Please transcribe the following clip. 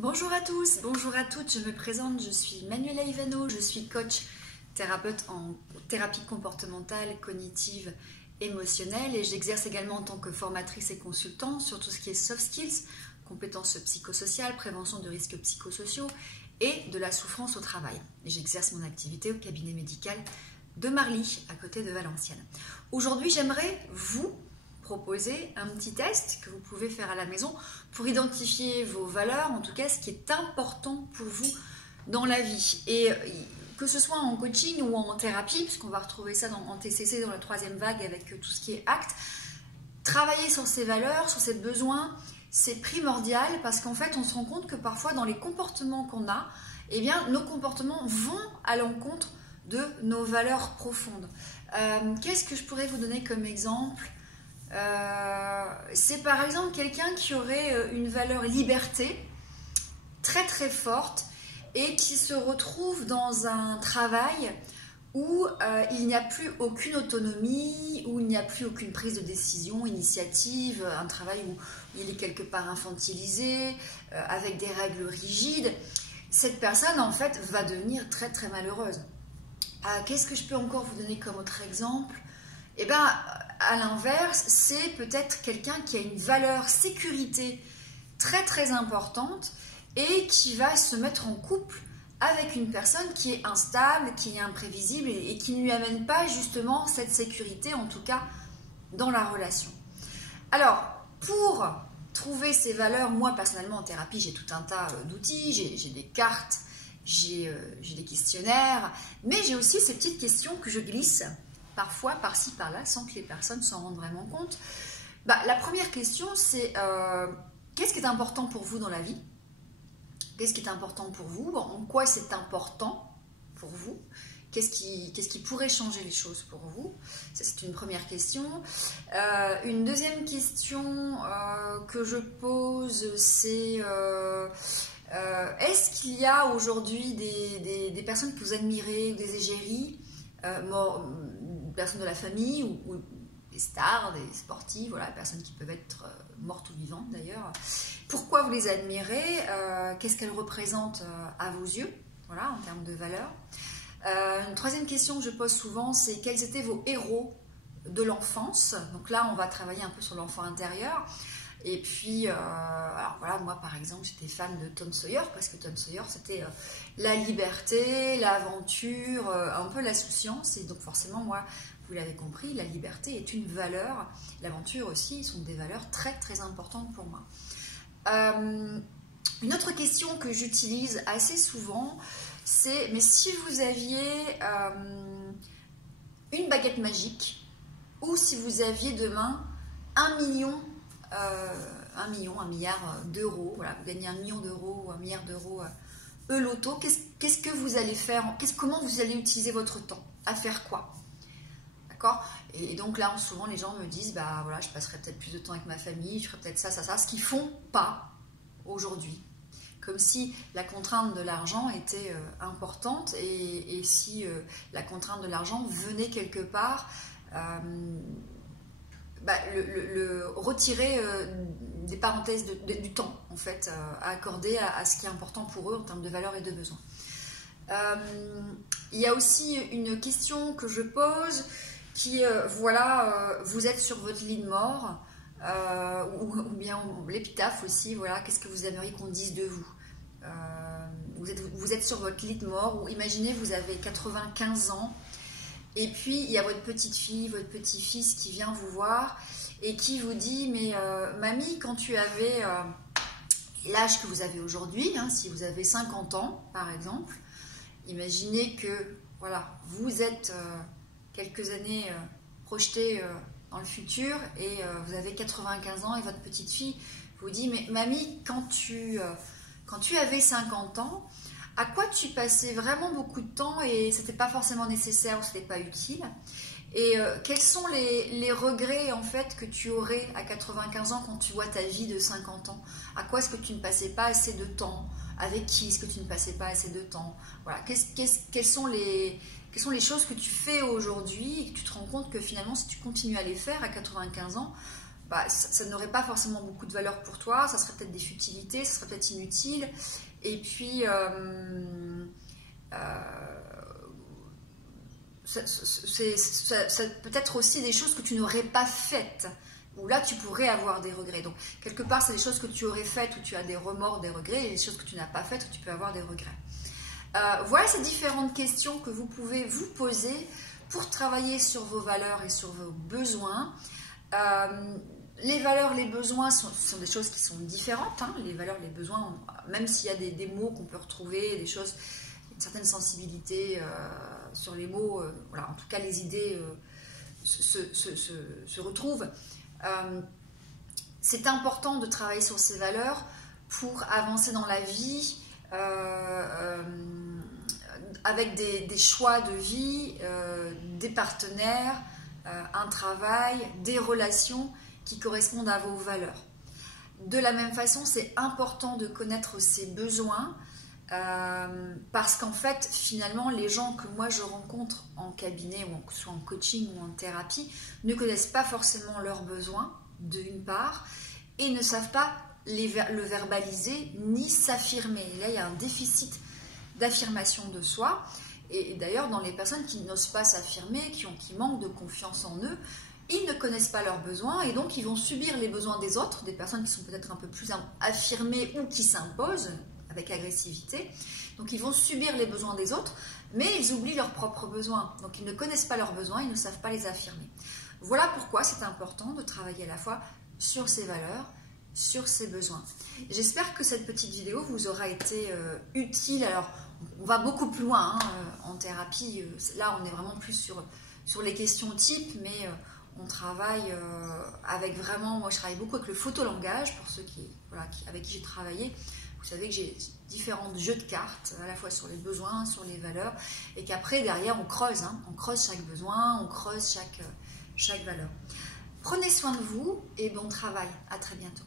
Bonjour à tous, bonjour à toutes, je me présente, je suis Manuela Ivano, je suis coach thérapeute en thérapie comportementale, cognitive, émotionnelle et j'exerce également en tant que formatrice et consultant sur tout ce qui est soft skills, compétences psychosociales, prévention de risques psychosociaux et de la souffrance au travail. J'exerce mon activité au cabinet médical de Marly, à côté de Valenciennes. Aujourd'hui, j'aimerais vous proposer un petit test que vous pouvez faire à la maison pour identifier vos valeurs, en tout cas ce qui est important pour vous dans la vie. Et que ce soit en coaching ou en thérapie, puisqu'on va retrouver ça en TCC dans la troisième vague avec tout ce qui est acte, travailler sur ses valeurs, sur ses besoins, c'est primordial parce qu'en fait on se rend compte que parfois dans les comportements qu'on a, eh bien nos comportements vont à l'encontre de nos valeurs profondes. Qu'est-ce que je pourrais vous donner comme exemple ? C'est par exemple quelqu'un qui aurait une valeur liberté très très forte et qui se retrouve dans un travail où il n'y a plus aucune autonomie, où il n'y a plus aucune prise de décision, initiative, un travail où il est quelque part infantilisé, avec des règles rigides. Cette personne en fait va devenir très très malheureuse. Qu'est-ce que je peux encore vous donner comme autre exemple ? Eh bien, à l'inverse, c'est peut-être quelqu'un qui a une valeur sécurité très très importante et qui va se mettre en couple avec une personne qui est instable, qui est imprévisible et qui ne lui amène pas justement cette sécurité, en tout cas dans la relation. Alors, pour trouver ces valeurs, moi personnellement en thérapie, j'ai tout un tas d'outils, j'ai des cartes, j'ai des questionnaires, mais j'ai aussi ces petites questions que je glisse parfois par-ci par-là, sans que les personnes s'en rendent vraiment compte. La première question, c'est qu'est-ce qui est important pour vous dans la vie? Qu'est-ce qui est important pour vous? En quoi c'est important pour vous? Qu'est-ce qui pourrait changer les choses pour vous? Ça, c'est une première question. Une deuxième question que je pose, c'est est-ce qu'il y a aujourd'hui des personnes que vous admirez, ou des égéries, personnes de la famille ou des stars, des sportifs, voilà, des personnes qui peuvent être mortes ou vivantes d'ailleurs. Pourquoi vous les admirez? Qu'est-ce qu'elles représentent à vos yeux, voilà, en termes de valeurs? Une troisième question que je pose souvent, c'est quels étaient vos héros de l'enfance? Donc là, on va travailler un peu sur l'enfant intérieur. Et puis, alors voilà, moi par exemple, j'étais fan de Tom Sawyer parce que Tom Sawyer, c'était la liberté, l'aventure, un peu l'insouciance. Et donc forcément, moi, vous l'avez compris, la liberté est une valeur. L'aventure aussi, sont des valeurs très très importantes pour moi. Une autre question que j'utilise assez souvent, c'est, mais si vous aviez une baguette magique, ou si vous aviez demain 1 milliard d'euros, voilà, vous gagnez 1 million d'euros ou 1 milliard d'euros loto, qu'est-ce que vous allez faire, comment vous allez utiliser votre temps, à faire quoi? D'accord? Et donc là, souvent les gens me disent, bah voilà, je passerai peut-être plus de temps avec ma famille, je ferai peut-être ça, ce qu'ils font pas aujourd'hui. Comme si la contrainte de l'argent était importante et si la contrainte de l'argent venait quelque part retirer des parenthèses du temps en fait à accorder à ce qui est important pour eux en termes de valeurs et de besoins. Il y a aussi une question que je pose qui est, voilà, vous êtes sur votre lit de mort ou bien l'épitaphe aussi, voilà, qu'est-ce que vous aimeriez qu'on dise de vous? Vous êtes sur votre lit de mort, ou imaginez vous avez 95 ans et puis il y a votre petite fille, votre petit-fils qui vient vous voir et qui vous dit, mais mamie, quand tu avais l'âge que vous avez aujourd'hui, hein, si vous avez 50 ans par exemple, imaginez que voilà, vous êtes quelques années projetés dans le futur et vous avez 95 ans et votre petite fille vous dit, mais mamie, quand tu avais 50 ans, à quoi tu passais vraiment beaucoup de temps et c'était pas forcément nécessaire ou c'était pas utile? Et quels sont les regrets en fait que tu aurais à 95 ans quand tu vois ta vie de 50 ans? À quoi est-ce que tu ne passais pas assez de temps? Avec qui est-ce que tu ne passais pas assez de temps? Voilà. Quelles sont les choses que tu fais aujourd'hui et que tu te rends compte que finalement si tu continues à les faire à 95 ans, ça n'aurait pas forcément beaucoup de valeur pour toi, ça serait peut-être des futilités, ça serait peut-être inutile, et puis c'est peut-être aussi des choses que tu n'aurais pas faites, où là tu pourrais avoir des regrets. Donc quelque part c'est des choses que tu aurais faites où tu as des remords, des regrets, et des choses que tu n'as pas faites où tu peux avoir des regrets. Voilà ces différentes questions que vous pouvez vous poser pour travailler sur vos valeurs et sur vos besoins. Les valeurs, les besoins sont des choses qui sont différentes. Hein. Les valeurs, les besoins, même s'il y a des mots qu'on peut retrouver, des choses, une certaine sensibilité sur les mots, voilà, en tout cas les idées se retrouvent. C'est important de travailler sur ces valeurs pour avancer dans la vie avec des choix de vie, des partenaires, un travail, des relations qui correspondent à vos valeurs. De la même façon, c'est important de connaître ses besoins parce qu'en fait, finalement, les gens que moi je rencontre en cabinet, ou que ce soit en coaching ou en thérapie, ne connaissent pas forcément leurs besoins, d'une part, et ne savent pas le verbaliser ni s'affirmer. Là, il y a un déficit d'affirmation de soi. Et d'ailleurs, dans les personnes qui n'osent pas s'affirmer, qui manquent de confiance en eux, ils ne connaissent pas leurs besoins et donc ils vont subir les besoins des autres, des personnes qui sont peut-être un peu plus affirmées ou qui s'imposent avec agressivité. Donc ils vont subir les besoins des autres, mais ils oublient leurs propres besoins. Donc ils ne connaissent pas leurs besoins, ils ne savent pas les affirmer. Voilà pourquoi c'est important de travailler à la fois sur ses valeurs, sur ses besoins. J'espère que cette petite vidéo vous aura été utile. Alors, on va beaucoup plus loin hein, en thérapie. Là, on est vraiment plus sur les questions types, mais on travaille avec vraiment... Moi, je travaille beaucoup avec le photolangage, pour ceux avec qui j'ai travaillé. Vous savez que j'ai différents jeux de cartes, à la fois sur les besoins, sur les valeurs, et qu'après, derrière, on creuse. Hein, on creuse chaque besoin, on creuse chaque valeur. Prenez soin de vous et bon travail. À très bientôt.